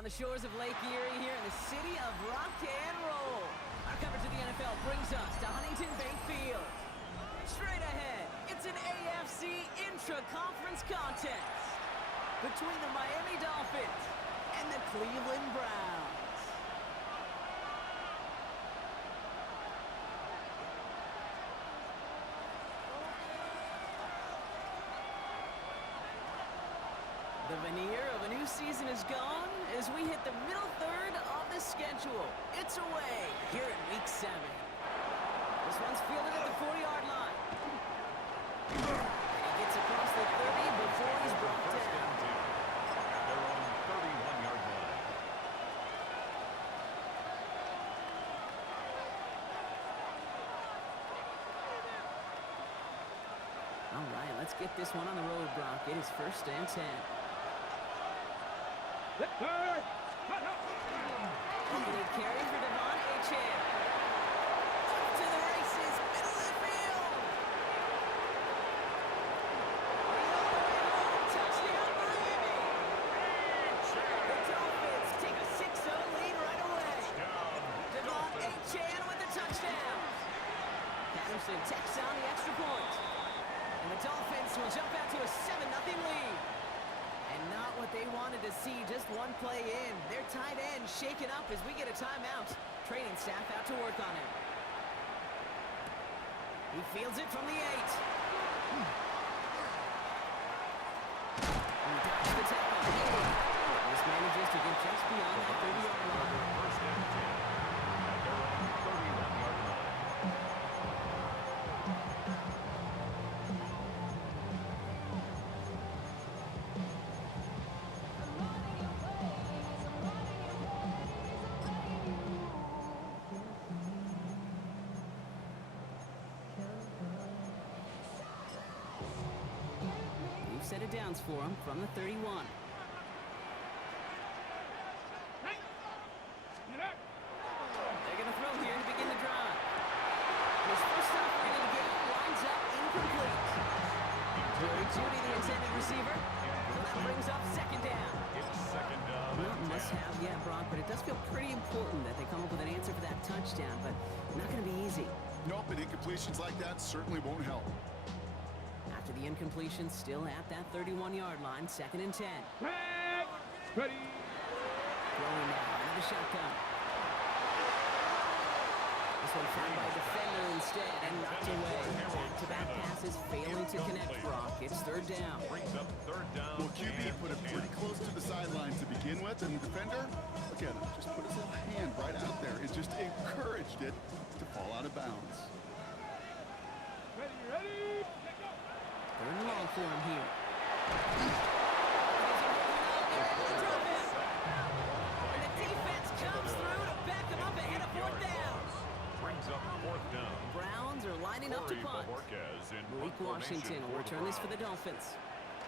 on the shores of Lake Erie here in the city of rock and roll. Our coverage of the NFL brings us to Huntington Bank Field. Straight ahead, it's an AFC intra-conference contest between the Miami Dolphins and the Cleveland Browns. The veneer of a new season is gone as we hit the middle third of the schedule. It's away here in Week 7. This one's fielded at the 40-yard line. And he gets across the 30 before he's brought down. They're on 31-yard line. All right, let's get this one on the road, Brock. It is 1st and 10. Opening carry for Devon Achane. To the races, middle of the field. Touchdown, Miami. The Dolphins take a 6-0 lead right away. Devon Achane with the touchdown. Patterson takes on the extra point. And the Dolphins will jump out to a 7-0 lead. And not what they wanted to see, just one play in. Their tight end shaken up as we get a timeout. Training staff out to work on him. He fields it from the 8. And he dodges the tackle. This manages to get just beyond that 30-yard line. 1st and 10. They're on 31-yard line. Set of downs for him from the 31. They're going to throw here to begin the drive. His first offering of the game lines up incomplete. Jerry Jeudy, the intended receiver. And that brings up 2nd down. It's 2nd down. Well, must have, yeah, Brock, but it does feel pretty important that they come up with an answer for that touchdown, but not going to be easy. Nope, and incompletions like that certainly won't help. After the incompletion, still at that 31-yard line, 2nd and 10. Ready. Throwing now into the shotgun. This one found by a defender instead and knocked away. Back-to-back passes failing to connect, Brock. It's 3rd down. Brings up 3rd down. Well, QB put it pretty close to the sideline to begin with, and the defender, look at him, just put his little hand right out there and just encouraged it to fall out of bounds. Ready. 3rd and long for him here. And the defense comes through to back him up ahead of 4th down. Brings up 4th down. Browns are lining up to punt. Malik Washington will return this for the Dolphins.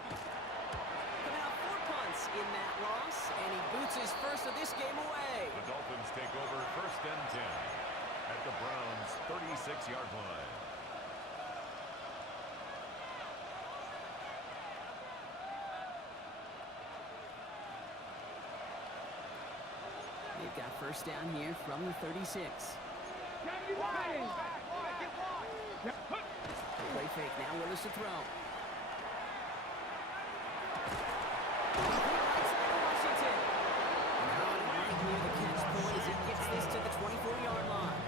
Coming out 4 punts in that loss, and he boots his first of this game away. The Dolphins take over 1st and 10 at the Browns' 36-yard line. They've got 1st down here from the 36. Play fake now, Willis to throw. Washington. Now right near the catch point as he gets this to the 24-yard line.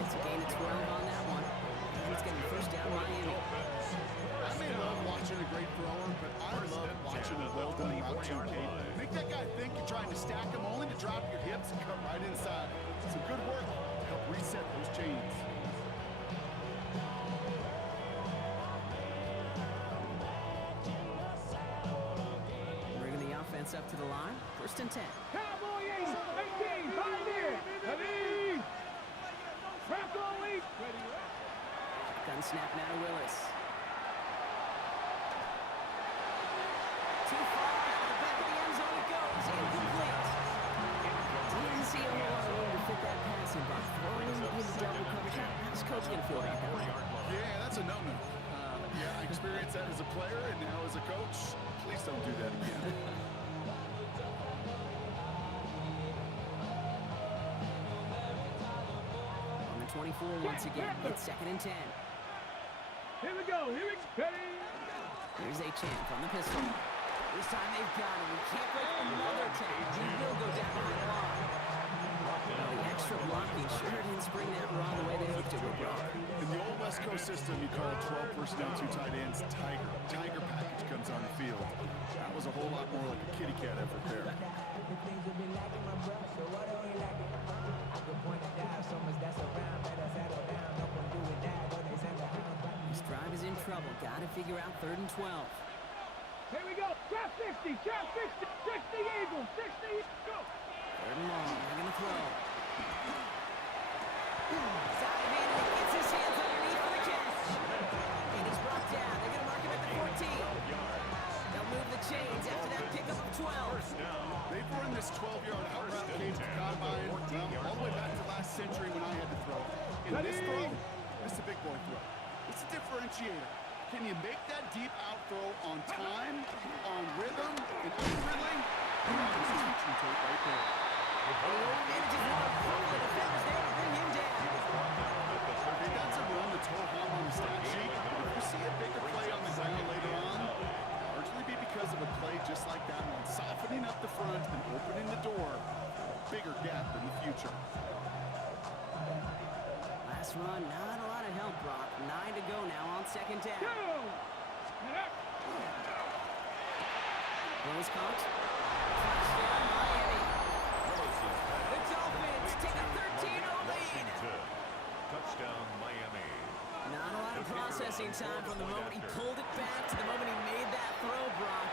It's a gain of 12 on that one. And it's going to be 1st down Miami. I may love watching a great thrower, but I love watching a well-done route to make that guy think you're trying to stack him only to drop your hips and cut right inside. Some good work to help reset those chains. Bringing the offense up to the line. 1st and 10. Cowboy 18, 5 here. Ready. Gun snap now to Willis. Too far out the back of the end zone it goes. Incomplete. Didn't see a whole lot of room to fit that pass in, but throwing into double coverage. How's Coach going to feel about that? Yeah, that's a no-no. Yeah, I experienced that as a player and now as a coach. Please don't do that again. 24 once again. It's 2nd and 10. Here we go. Here we go. Ready? Here's Achane from the pistol. This time they've got him. We can't break another tackle. He will go down behind the line. Well, the extra blocking sure didn't spring that run the way they hoped it would, Brock. In the old West Coast system, you call 12 personnel, 2 tight ends, Tiger. Tiger package comes on the field. That was a whole lot more like a kitty cat effort there. This drive is in trouble. Got to figure out 3rd and 12. Here we go. Trap 60. Trap 60. 60 Eagles. 60. Go. 3rd and long. They're going to throw. Dive in and gets his hands underneath for the catch. And he's brought down. They're going to mark him at the 14. They'll move the chains after that pickup of 12. They've run this 12-yard out route game to combine all the way back to last century when I had to throw. In this throw, it's a big boy throw. It's a differentiator. Can you make that deep out throw on time, on rhythm, and unriddling? That's teaching tape right there. Manages one of the defenders there to bring him down. Hey, that's a run that's whole home on the stat sheet. If you see a bigger play on the ground later on, largely be because of a play just like that one, softening up the front and opening the door for a bigger gap in the future. Last run, not a lot of help, Brock. 9 to go now on 2nd down. Go. Rose caught. Touchdown, Miami. The Dolphins take a 13-0 lead. Touchdown, Miami. Not a lot of processing time from the moment he pulled it back to the moment he made that throw, Brock.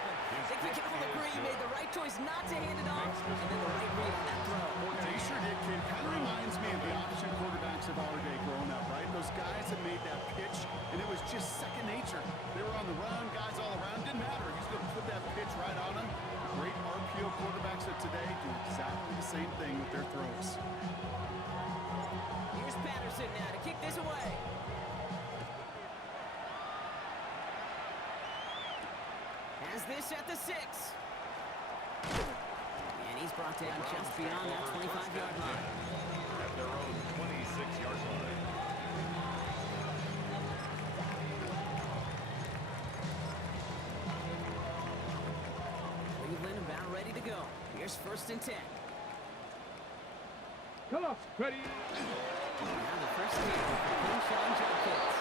But they can all agree he made the right choice not to hand it off, and then the right read on that throw. They sure did, kid. Kind of reminds me of the option quarterbacks of our day growing up, right? Those guys that made that pitch, and it was just second nature. They were on the run, guys all around. Didn't matter. He's going to put that pitch right on them. The great RPO quarterbacks of today do exactly the same thing with their throws. Here's Patterson now to kick this away. Has this at the 6. And he's brought down just beyond that 25-yard line. At their own 26-yard line. Cleveland about ready to go. Here's 1st and 10. Come on. Ready? Now the first hit for Kinshawn Jenkins.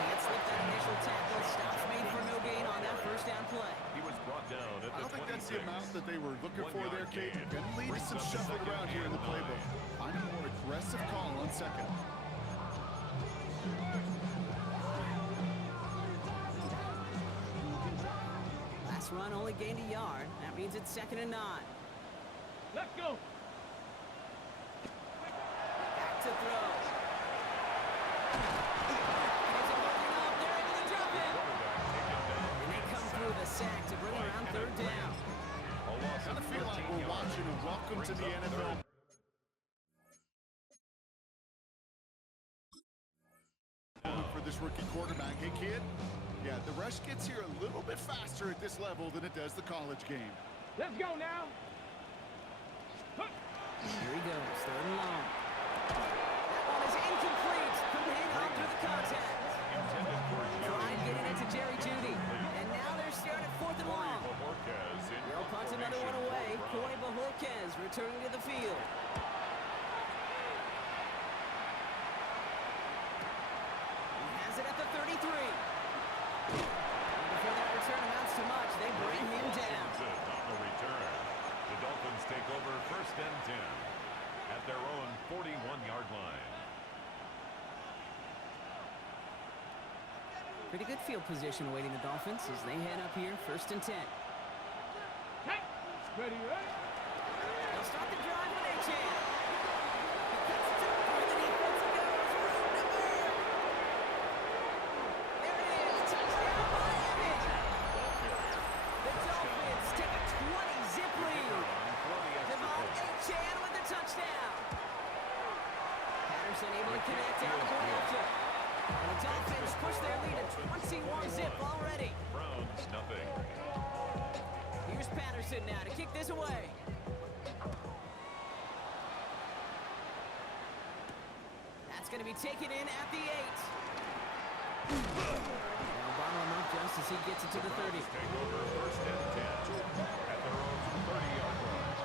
Can't slip that initial tackle. Stops made for no gain on that 1st down play. He was brought down at I the don't think that's 26. the amount that they were looking for there, 1 yard Kate. gain. Gonna lead Brings some up the shuffling second around here in the and playbook. 9. Find a more aggressive call on 2nd. Last run only gained a yard. That means it's 2nd and 9. Let's go. Back to throw. Isn't working off. They're able to drop him. And they come through the sack to bring around 3rd down. A loss Kind of of feel like 13 we're yards. watching a welcome to the Brings up NFL. third. For this rookie quarterback. Hey, kid. Yeah, the rush gets here a little bit faster at this level than it does the college game. Let's go now. Here he goes. 3rd and long. That one is incomplete. Couldn't hang on through the contact. Intended for Tried getting it to Jerry Jeudy. And now they're staring at 4th and long. Bajorquez in They'll punt another one away. Corey Bajorquez returning to the field. He has it at the 33. And before that return amounts to much, they bring him down. Good on the return. The Dolphins take over 1st and 10 at their own 41-yard line. Pretty good field position awaiting the Dolphins as they head up here, 1st and 10. Hey. Ready, ready? They'll start the drive with Achane. He cuts it to the point, and he puts it down. There it is. Touchdown, Miami. The Dolphins take a 20-zip lead. Devon Achane with the touchdown. Patterson able to connect down the point after. And the Dolphins push their lead to 21-zip already. Browns, nothing. Here's Patterson now to kick this away. That's going to be taken in at the 8. They'll bottle him up just as he gets it to the 30. Take over first and 10 at their own 30-yard line.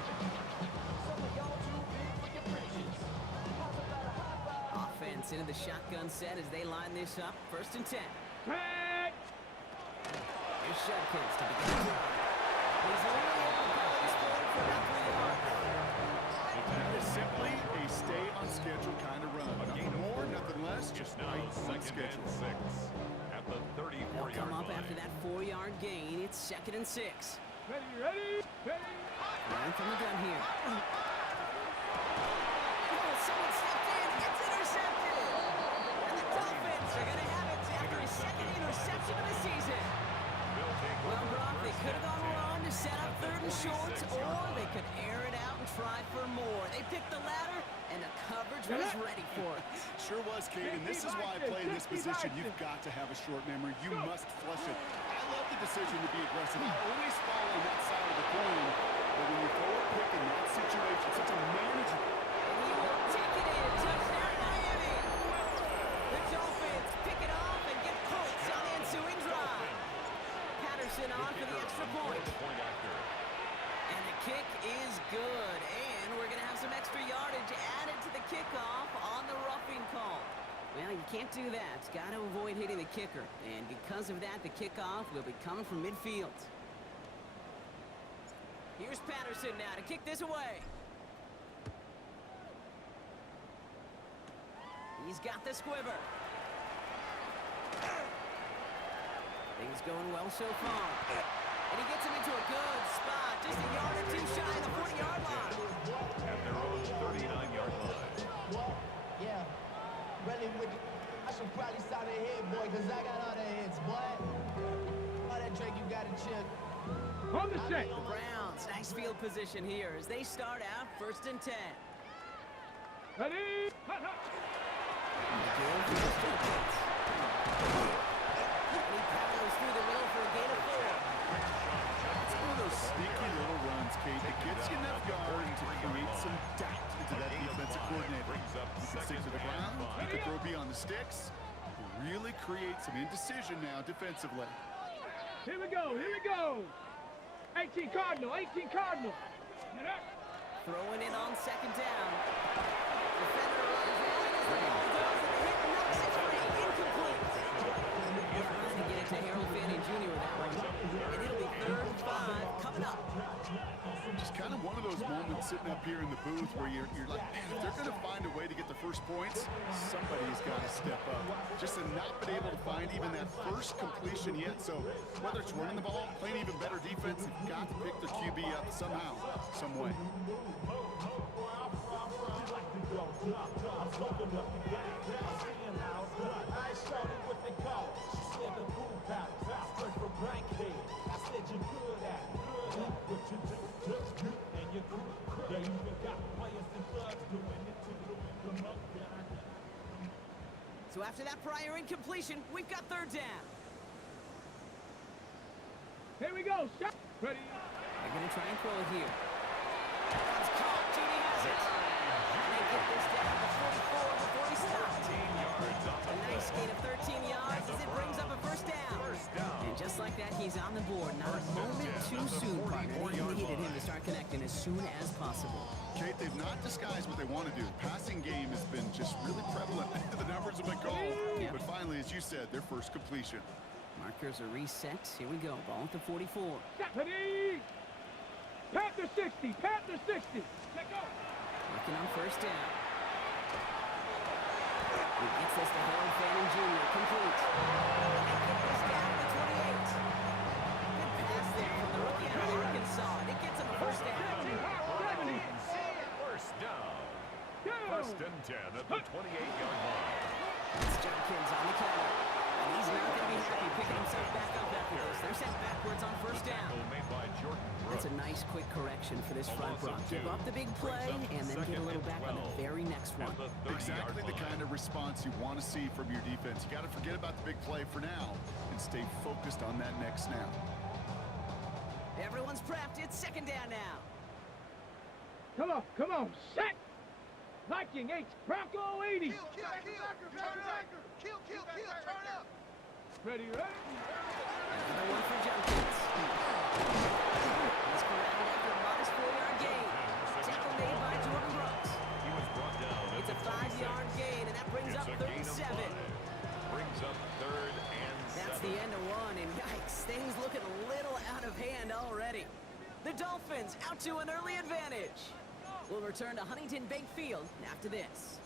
Offense into the shotgun set as they line this up. First and 10. Here's Judkins to begin the drive. He's only able to power this forward for about 3 yards. That is simply a stay-on-schedule kind of run. Nothing more, nothing less, just Now right on second and schedule. 6 at the 34-yard line. They'll come up after that 4-yard gain. It's second and 6. Ready. Running from the gun here. Oh, someone stepped in. It's intercepted. And the Dolphins are going to have it after his second interception of the season. Well, Brock, they could have gone wrong to set up 3rd and short, or they could air it out and try for more. They picked the latter, and the coverage was ready for it. Sure was, Kate, and this is why I play in this position. You've got to have a short memory. You must flush it. I love the decision to be aggressive. I always fall on that side of the coin, but when you throw a pick in that situation, such a manageable. And he will take it in. Touchdown, Miami. The Dolphins pick it off and get points on the ensuing drive. Patterson on for the extra point. And the kick is good. And we're going to have some extra yardage added to the kickoff on the roughing call. Well, you can't do that. Got to avoid hitting the kicker. And because of that, the kickoff will be coming from midfield. Here's Patterson now to kick this away. He's got the squiver. Things going well so far. And he gets him into a good spot. Just a yard or 2 shy of the 40-yard line. At their own 39-yard line. Yeah, really with it. I should probably sign a hit, boy, because I got all the hits, boy. All that Drake, you got a chip. On the set. The Browns, nice field position here as they start out 1st and 10. Ready. McGill for the Judkins. He powers through the middle for a gain of 4. It's one of those sneaky little runs, Kate, that gets you enough yard to create some doubt into that defensive coordinator. You can stick to the ground, you can throw beyond the sticks, really create some indecision now defensively. Here we go. 18 Cardinal. Throwing it on 2nd down. Defender runs right as the ball goes, and the hit knocks it free. Incomplete. Trying to get it to Harold Fanning Jr. with that one. And it'll be 3rd and 5 coming up. Just kind of one of those moments sitting up here in the booth where you're like, man, if they're going to find a way to get the first points, somebody's got to step up. Just to not been able to find even that first completion yet. So whether it's running the ball, playing even better defense, they've got to pick their QB up somehow, some way. So after that prior incompletion, we've got 3rd down. Here we go. Shot. Ready. They're going to try and throw it here. It's caught. Judy has it. And they get this down to 44 before he stopped. A nice gain of 13 yards as it brings up a 1st down. And just like that, he's on the board. Not a moment too soon, partner. They needed him to start connecting as soon as possible. Kate, they've not disguised what they want to do. Passing game has been just really prevalent. The numbers have been called. Yeah. But finally, as you said, their first completion. Markers are reset. Here we go. Ball at the 44. Ready. Panther 60. Let go. Working on 1st down. He gets this to Harold Fanning Jr. Complete. And get this down to the 28. Good pass there from the rookie out of Arkansas. And it gets him a 1st down. First down. 1st and 10 at the 28-yard line. It's Judkins on the counter. And he's not going to be happy picking himself back up after this. They're sent backwards on 1st down. Made by Jordan Brooks. That's a nice quick correction for this front, Brock. Give up the big play and then get a little back on the very next one. Exactly the kind of response you want to see from your defense. You got to forget about the big play for now and stay focused on that next snap. Everyone's prepped. It's 2nd down now. Come on. Set. Viking 8, Bronco 80. Kill, turn up. Ready? Another one for Jenkins. He's corralled after a modest 4-yard gain. Tackle made by Jordan Brooks. He was brought down. It's a 5-yard gain, and that brings up It's a third gain and of 7. 5. Brings up third and 7. That's the end of one, and yikes, things looking a little out of hand already. The Dolphins out to an early advantage. We'll return to Huntington Bank Field after this.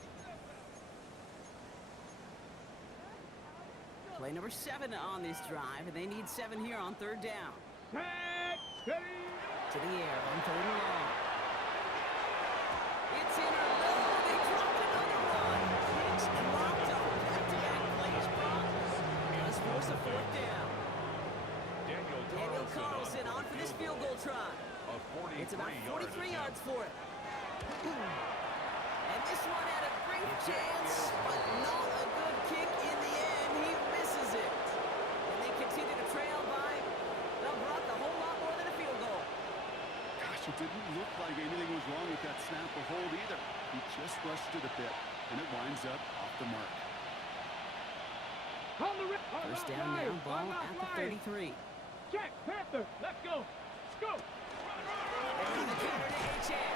Play number 7 on this drive, and they need 7 here on third down. Set, ready. To the air on third and long. It's in or no, they dropped another one. It's dropped on back-to-back plays, Brock. Does force a fourth down. Daniel Carlson on for this field goal try. It's about 43 yards for it. And this one had a great chance, but not a good kick in the end. He misses it. And they continue to trail by, well, Brock, a whole lot more than a field goal. Gosh, it didn't look like anything was wrong with that snap or hold either. He just rushed it a bit, and it winds up off the mark. First down now, ball at the 33. Check, Panther, let's go. Let's go. And the counter to Achane.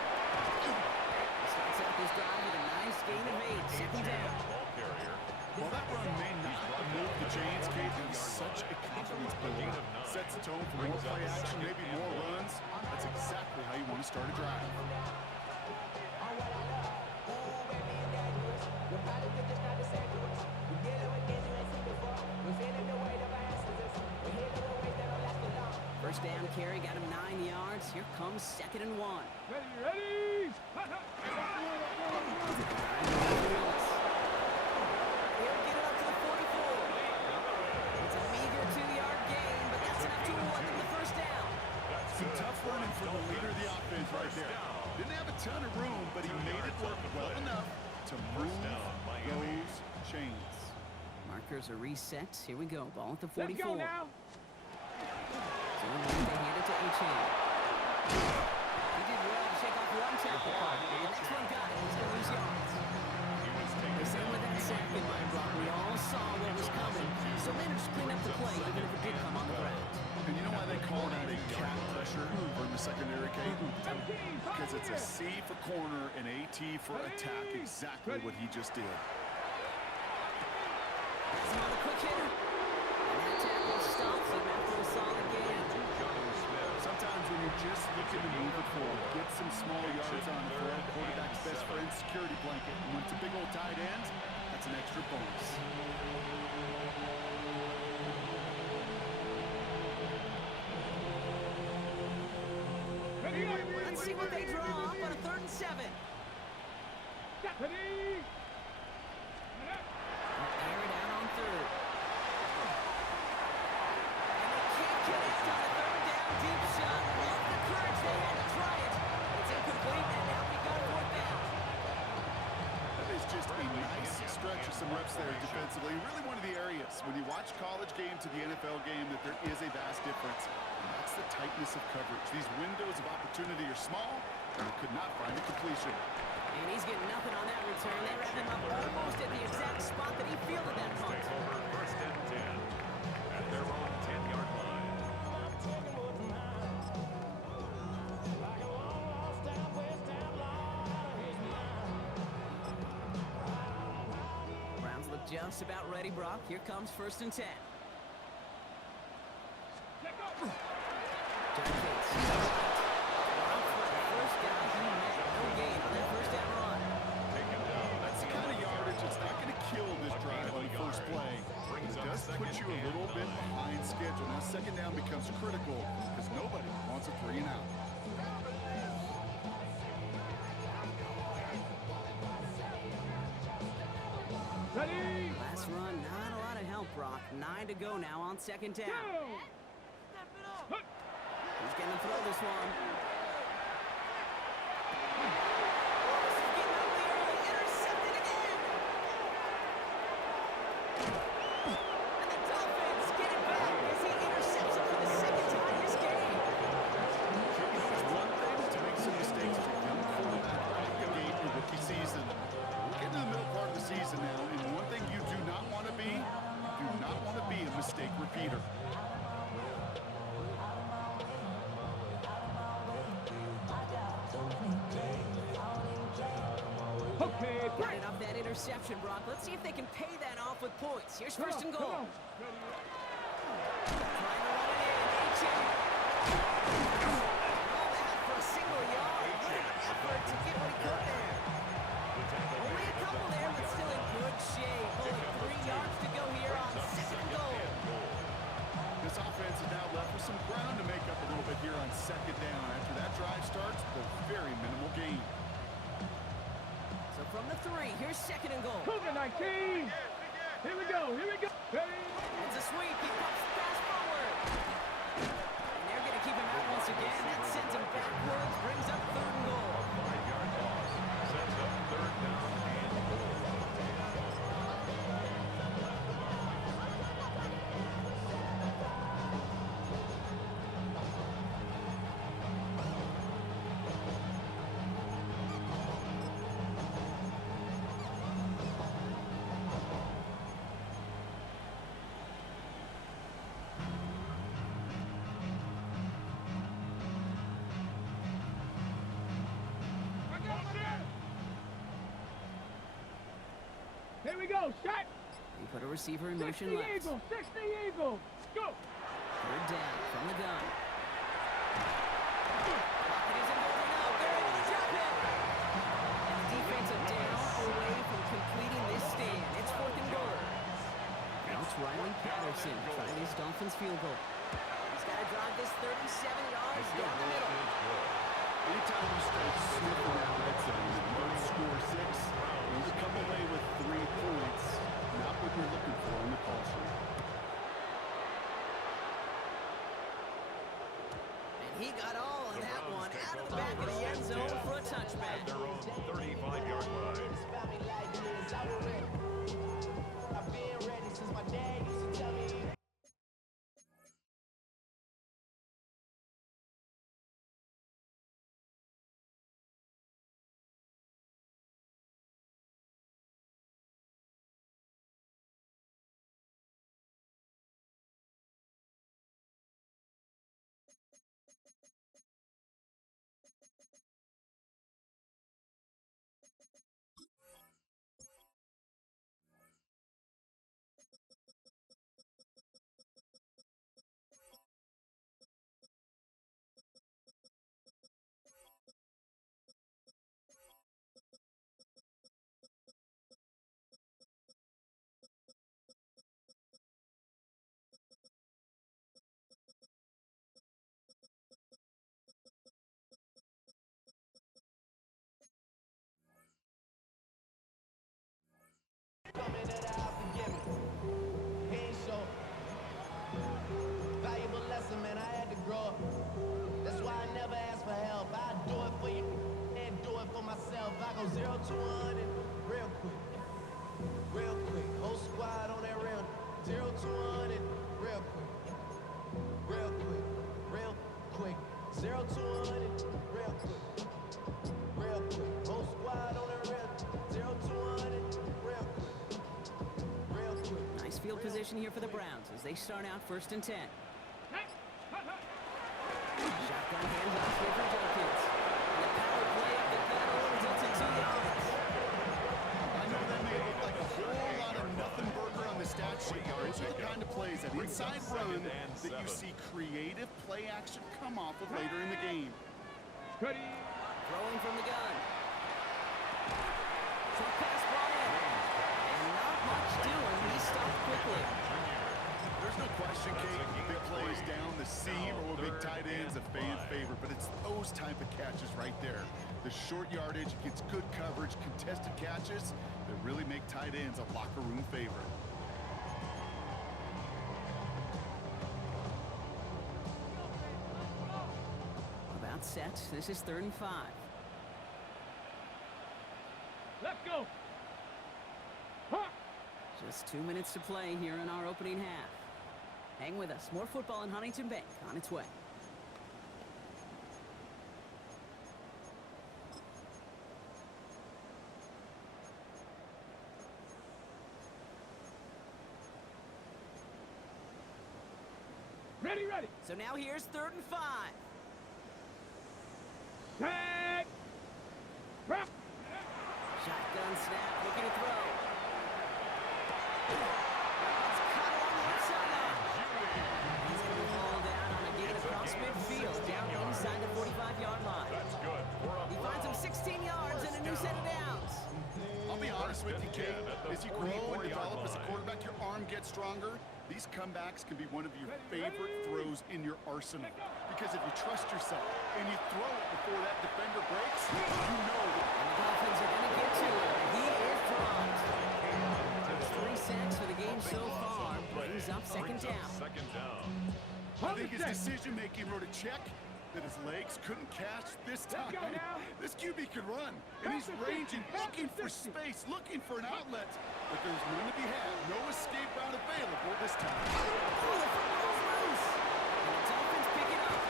Starts out this drive with a nice gain of 8, second down. Ball carrier. While that run may not have moved the chains, Kate, it was such a confidence builder. Sets the tone for more play action, maybe more runs. That's exactly how you want to start a drive. First down carry, got him 9 yards. Here comes 2nd and 1. Ready. He'll get it up to the 44. It's a meager 2-yard gain, but that's enough to award them the first down. Some tough running from the leader of the offense right there. Didn't have a ton of room, but he made it work well enough to move those chains. Markers are reset. Here we go. Ball at the Let's 44. go now. So they hand it to Achane. He did well to shake off one tackle. The next one got it. He's going to lose yards. The same with that sack in mind, Brock. We all saw what was coming. So managed to clean up the play, even if it did come on the ground. And you know why they call that a cat pressure in the secondary, Kate? Because it's a C for corner and a T for attack, exactly what he just did. That's another quick hitter. And that tackle stops him after a solid gain. Sometimes when you're just looking to move it forward, get some small yards on the field, quarterback's best friend, security blanket. And when it's a big old tight end, that's an extra bonus. Let's see what they draw up on a 3rd and 7. Ready. Air it out on 3rd. And they can't connect on the 3rd down deep shot. Love the courage. They had to try it. It's incomplete, and now we got 4th down. That is just a nice stretch of some reps there defensively. Really one of the areas when you watch college game to the NFL game that there is a vast difference. And that's the tightness of coverage. These windows of opportunity are small, and they could not find a completion. And he's getting nothing on that return. They wrap him up almost at the exact spot that he fielded that punt. Take over first and 10 at their own 10-yard line. Browns look just about ready, Brock. Here comes 1st and 10. John Gates. First guy he met. No gain on that first down run. That's the kind of yardage that's not going to kill this drive on the first play. It does put you a little bit behind schedule. Now, 2nd down becomes critical because nobody wants a 3 and out. Ready. Last run, not a lot of help, Brock. 9 to go now on 2nd down. He's going to throw this one. This is getting ugly early. Intercepted again. And the Dolphins get it back as he intercepts it for the 2nd time this game. It's one thing to make some mistakes as a young quarterback out of the gate in rookie season. repeater. Okay, Got it off that interception, Brock. Let's see if they can pay that off with points. Here's first and goal. Come on. Trying to run it in. H.A. All that for a single yard. What an effort to get what he could there. Only a couple there, but still in good shape. Only 3 yards to go here on second and goal. This offense is now left with some ground to make up a little bit here on second down. After that drive starts, the very minimal gain. So from the 3, here's second and goal. Cougar 19. Here we go. Here we go. Ready? It's a sweep. He pops the pass forward. And they're going to keep him out once again. That sends him backwards, brings up third and goal. 5-yard loss sets up third down and goal. Here we go. Shot. He put a receiver in 60 motion left. Eagles. 60 Eagles. Go. Third down from the gun. Pocket isn't holding up. They're able to drop it. And the defense a down away from completing this stand. It's fourth and goal. Now it's Riley Patterson trying his Dolphins field goal. He's got to drive this 37 yards down the middle. Anytime you start sniffing that red zone, you don't score 6, you come away with 3 points. Not what you're looking for in the call sheet. And he got all of that one out of the back of the end zone for a touchback. At their own 35-yard line. I've been ready since my dad used to tell me. Coming that I forgive me. He ain't so valuable lesson, man. I had to grow up. That's why I never ask for help. I do it for you and do it for myself. I go 0 to 100 real quick. Real quick. Whole squad on that real 0 to 100 real quick. Real quick. Real quick. 0 to 100 real quick. Real quick. Whole squad on that real 0 to 100 real quick. Nice field position here for the Browns as they start out first and 10. Shotgun handoff here for Jenkins. And the power play up the gut will result in 2 yards. I know that may look like a whole lot of nothing burger on the stat sheet. Those are the kind of plays, that inside run, that you see creative play action come off of later in the game. Ready? Throwing from the gun. Short pass brought in. And not much doing. He stopped quickly. There's no question, Kate, big plays down the seam or big tight ends, a fan favorite, but it's those type of catches right there. The short yardage gets good coverage, contested catches that really make tight ends a locker room favorite. About set. This is 3rd and 5. Let's go. Huh. Just 2 minutes to play here in our opening half. Hang with us. More football in Huntington Bank on its way. Ready, ready. So now here's 3rd and 5. Set. Prep. Shotgun snap, looking to throw. It's cut along the left sideline. He's going to fall down on a gain across midfield, down inside the 45-yard line. That's good. He finds him 16 yards and a new set of downs. I'll be honest with you, Kate. As you grow and develop as a quarterback, your arm gets stronger. These comebacks can be one of your favorite throws in your arsenal. Because if you trust yourself and you throw it before that defender breaks, you know that. And the Dolphins are going to get to it. He is dropped. There's 3 sacks for the game so far. Brings up 2nd down. Second down. I think his decision-making wrote a check that his legs couldn't catch this time. This QB can run, and he's ranging, looking for space, looking for an outlet. But there's none to be had. No escape route available this time. Oh, the football's loose. And the Dolphins pick it up.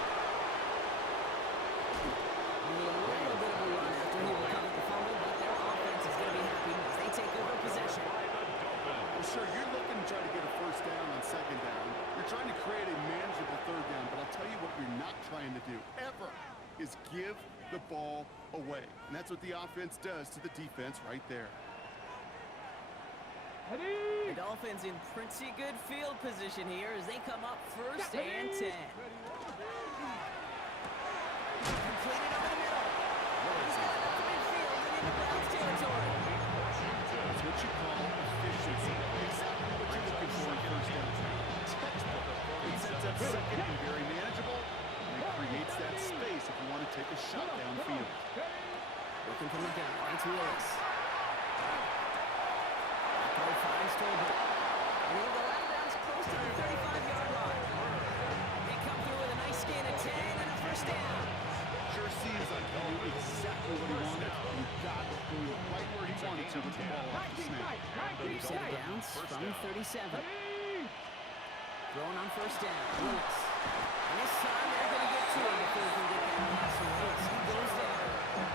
Only a little bit of a run after he recovered the fumble, but their offense is going to be happy as they take over possession. Well, sure, you're looking to try to get a 1st down on 2nd down. You're trying to create a manageable 3rd down, but I'll tell you what you're not trying to do, ever, is give the ball away. And that's what the offense does to the defense right there. The Dolphins in pretty good field position here as they come up 1st and 10. Completed over the middle. He's got it up to midfield and into Browns territory. That's what you call efficiency. Exactly what you're looking for in 1st down. Textbook. It sets up 2nd and very manageable, and it creates that space if you want to take a shot downfield. Looking from the gun, right to Willis. Throw finds Tolbert. And he'll go out of bounds close to the 35-yard line. They come through with a nice gain of 10 and a 1st down. Sure seems like he knew exactly what he wanted, and he got it right where he wanted to with the ball off the snap. New set of downs from 37. Throwing on 1st down, Willis. And this time they're going to get to him before he can get that pass to Willis. He goes down. And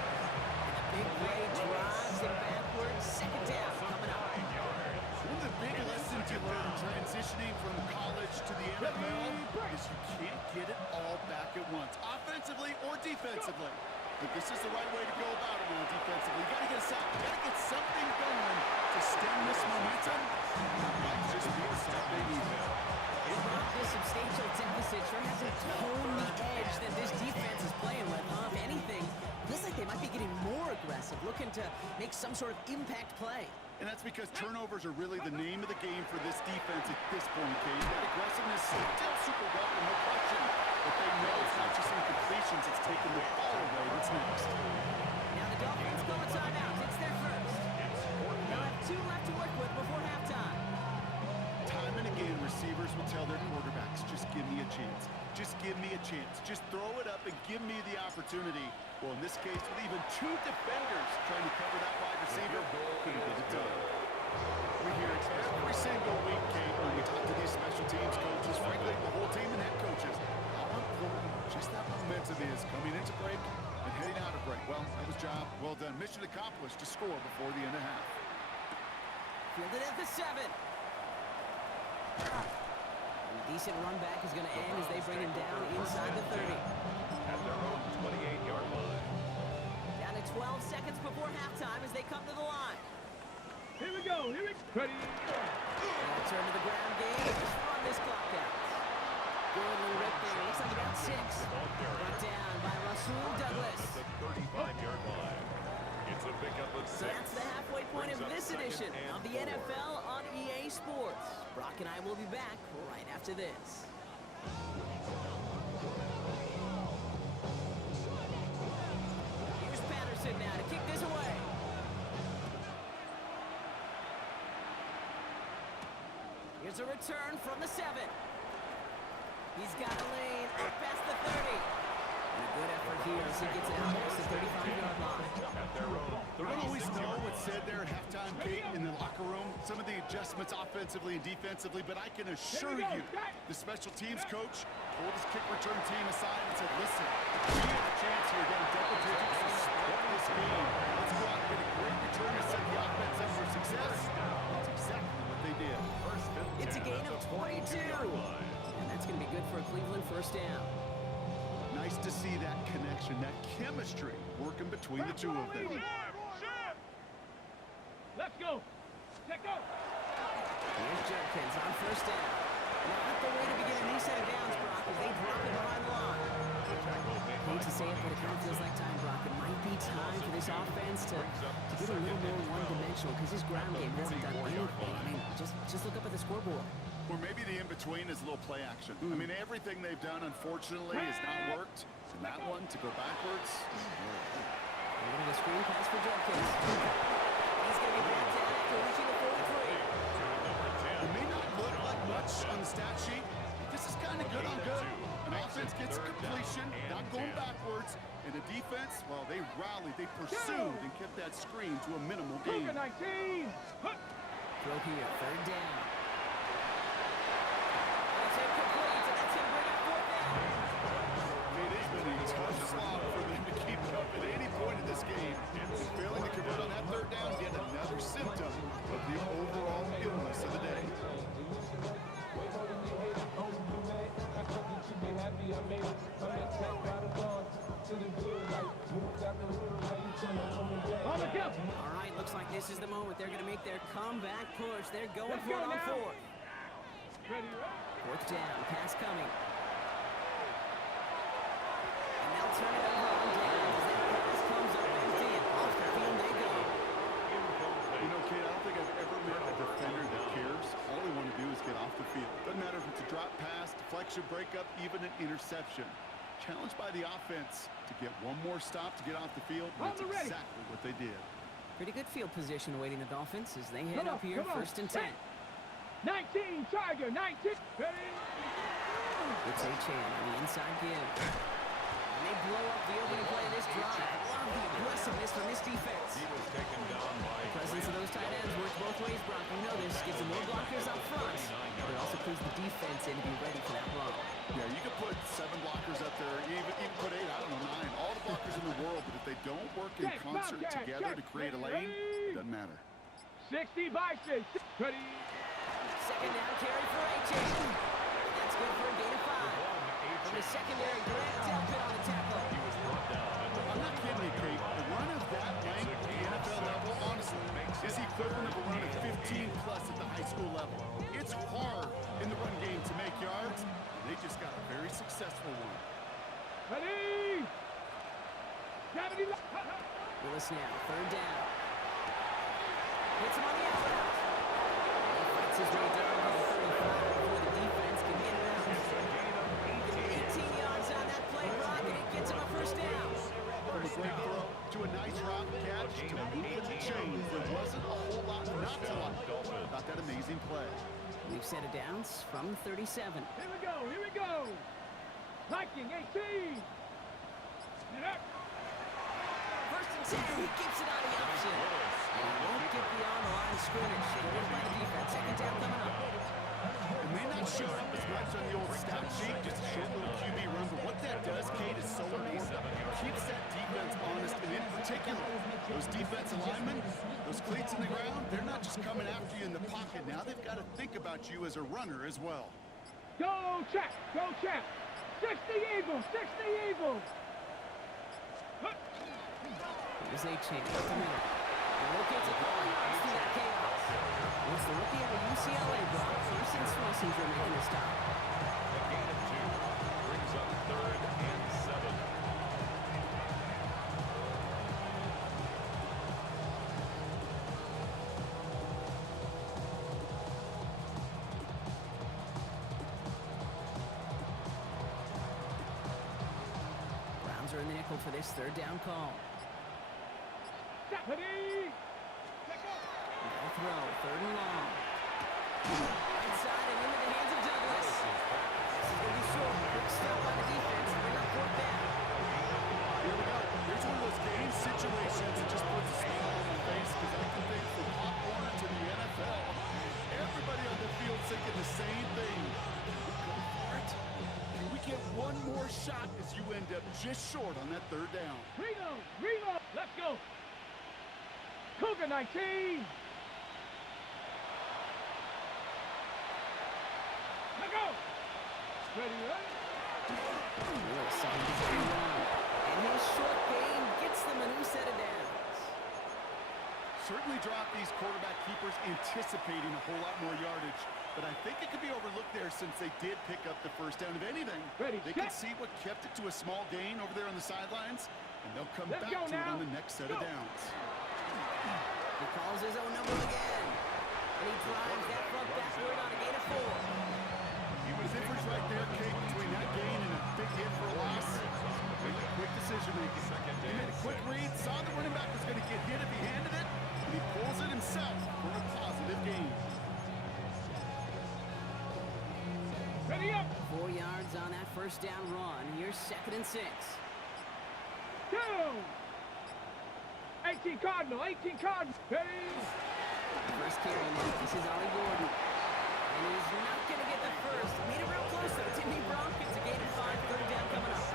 the big play drives him backwards. 2nd down coming up. One of the big lessons you learn transitioning from college to the NFL is you can't get it all back at once, offensively or defensively. But this is the right way to go about it now defensively. You got to get a sack. You got to get something going to stem this momentum. It might just be a step they need. This substantial deficit sure hasn't toned the edge that this defense is playing with, huh? If anything, feels like they might be getting more aggressive, looking to make some sort of impact play. And that's because turnovers are really the name of the game for this defense at this point, Kate. That aggressiveness is still super welcome, no question. But they know it's not just incompletions, it's taking the ball away that's next. Now the Dolphins call a timeout. It's their 1st. They'll have 2 left to work with before halftime. Time and again, receivers will tell their quarterbacks, just give me a chance. Just give me a chance. Just throw it up and give me the opportunity. Well, in this case, with even 2 defenders trying to cover that wide receiver, couldn't get it done. We hear it every single week, Kate, when we talk to these special teams coaches, frankly, the whole team and head coaches, how important just that momentum is coming into break and heading out of break. Well, that was job well done. Mission accomplished to score before the end of half. Fielded at the 7. And a decent run back is going to end as they bring him down inside the 30. At their own 28-yard line. Down to 12 seconds before halftime as they come to the line. Here we go. Here we go. Ready. They'll turn to the ground game and just run this clock out. Good little rip there. Looks like about 6. Brought down by Rasul Douglas. At the 35-yard line. It's a pickup of 6. So that's the halfway point of this edition of the NFL on EA Sports. Brock and I will be back right after this. Here's Patterson now to kick this away. Here's a return from the 7. He's got a lane up past the 30. And a good effort here as he gets it out past the 35-yard line. At their own We don't always know what's said there at halftime, Kate, in the locker room. Some of the adjustments offensively and defensively, but I can assure you, the special teams coach pulled his kick return team aside and said, listen, we have a chance here down double digits to split this game. Let's go out and get a great return to set the offense up for success. That's exactly what they did. It's a gain of 22. And that's going to be good for a Cleveland first down. Nice to see that connection, that chemistry working between the two of them. Let's go. Check out. Here's Jerkins on first down. Not the way to begin a new set of downs, Brock, as they drop it behind the line. I hate to say it, but it kind of feels like time, Brock. It might be time for this offense to get a little more one-dimensional because this ground game hasn't done anything. I mean, just look up at the scoreboard. Or maybe the in-between is a little play action. I mean, everything they've done, unfortunately, has not worked. And that one, to go backwards, A little bit of screen pass for Jerkins. He's going to be brought down after reaching the 43. it may not look like much on the stat sheet, but this is kind of good on good. An offense gets a completion, not going backwards, and the defense, well, they rallied, they pursued, and kept that screen to a minimal gain. Cougar 19. Throw here, third down. That's incomplete, and that's going to bring up fourth down. It has been a tough slog for them to keep up at any point in this game. Failing to convert on that third down, yet another symptom of the overall illness of the day. On the kill. All right, looks like this is the moment. They're going to make their comeback push. They're going for it on fourth. Ready, Fourth down, pass coming. And they'll turn it over on downs as that pass comes up empty and off the field they go. You know, Kate, I don't think I've ever met a defender that cares. All they want to do is get off the field. Doesn't matter if it's a drop pass, deflection, breakup, even an interception. Challenged by the offense to get one more stop to get off the field. That's exactly what they did. Pretty good field position awaiting the Dolphins as they head Come on, up here, come on. first and 10. 19, Tiger, 19. Ready? It's A-Chan on the inside give. And they blow up the opening play of this drive. Love the aggressiveness from this defense. He was taken down by The presence of those tight ends works both ways, Brock. You know this. Gives them more blockers up front. But it also puts the defense in to be ready for that run. Yeah, you could put 7 blockers up there, even put 8, I don't know, 9. All the blockers in the world, but if they don't work in concert together to create a lane, it doesn't matter. 60 by 6. Ready? Second down carry for A-Chan. That's good for a gain of 5. From the secondary, Grant Delpit on the tackle. He was brought down at the I'm not kidding you, Kate. A run of that length at the NFL level, honestly, is the equivalent of a run of 15-plus at the high school level. It's hard in the run game to make yards, and they just got a very successful one. Ready? 70. Willis now, third down. Hits him on the outside. He fights his way down to the 35 before the defense can get around. 18 yards on that play, Brock, and it gets him a first down. From a great throw to a nice rock catch to moving the chains, there wasn't a whole lot not to like about that amazing play. We've set it downs from 37. Here we go, here we go. Viking 18. First and 10, he keeps it on the option. And he won't get beyond the line of scrimmage. Forced by the defense. Second down coming up. It may not show up as much on the old stat sheet, just a short little QB run, but what that does, Kate, is so important. It keeps that defense honest, and in particular, those defensive linemen, those cleats in the ground, they're not just coming after you in the pocket. Now they've got to think about you as a runner as well. Go, check, go, check. 60 Eagles, 60 Eagles. Here's A-Chan. Just a minute. And locates a couple yards through that chaos. It's the rookie out of UCLA, Brock. Pearson Swessinger making the stop. A gain of 2 brings up third and 7. Browns are in the nickel for this third down call. Ready? Ball throw, third and long. Inside and into the hands of Douglas. This is going to be short. Quick stop by the defense. Bring up fourth down. Here we go. Here's one of those game situations that just puts a smile on your face, because I can think from Pop Warner to the NFL, everybody on the field thinking the same thing. Go for it. Can we get one more shot as you end up just short on that third down? Reload, let's go. Cougar 19. Let go. Ready, ready? Really setting this game on. And his short game gets them a new set of downs. Certainly drop these quarterback keepers anticipating a whole lot more yardage. But I think it could be overlooked there since they did pick up the first down. If anything, Ready, they can see what kept it to a small gain over there on the sidelines, and they'll come back to it on the next set of downs. He calls his own number again. And he drives that front backward on a gain of 4. The difference right there, Kate, between that gain and a big hit for a loss. Really quick decision making. He made a quick read, saw the running back was going to get hit if he handed it, and he pulls it himself for a positive gain. Ready up. 4 yards on that first down run. Here's 2nd and 6. 2. 18 Cardinal, 18 Cardinal. Ready. First carry now. This is Ollie Gordon. And he's not going to get the first. Made it real close, though. Timmy Brown gets a gain of 5. 3rd down coming up.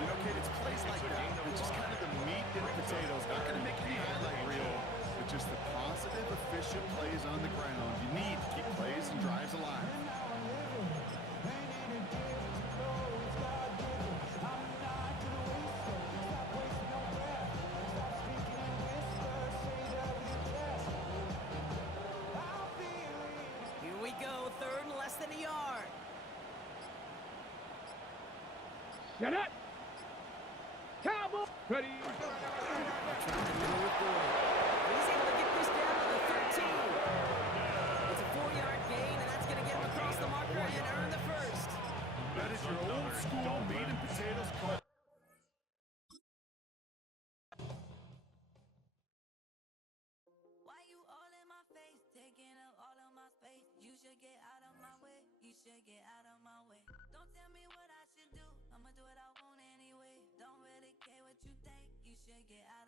You know, Kate, it's plays like that. It's just kind of the meat and potatoes. Not going to make any highlight reel, but just the positive, efficient plays on the ground. You need to keep plays and drives alive. Here we go. 3rd and less than a yard. Set up. Cowboy. Ready. Trying to middle with Gordon. He's able to get this down to the 13. It's a 4-yard gain, and that's going to get him across the marker and earn the first. That is your old school meat and potatoes call. Why you all in my face, taking up all of my space? You should get out of my way. You should get out of my way. Don't tell me what I should do. I'ma do what I want anyway. Don't really care what you think. You should get out.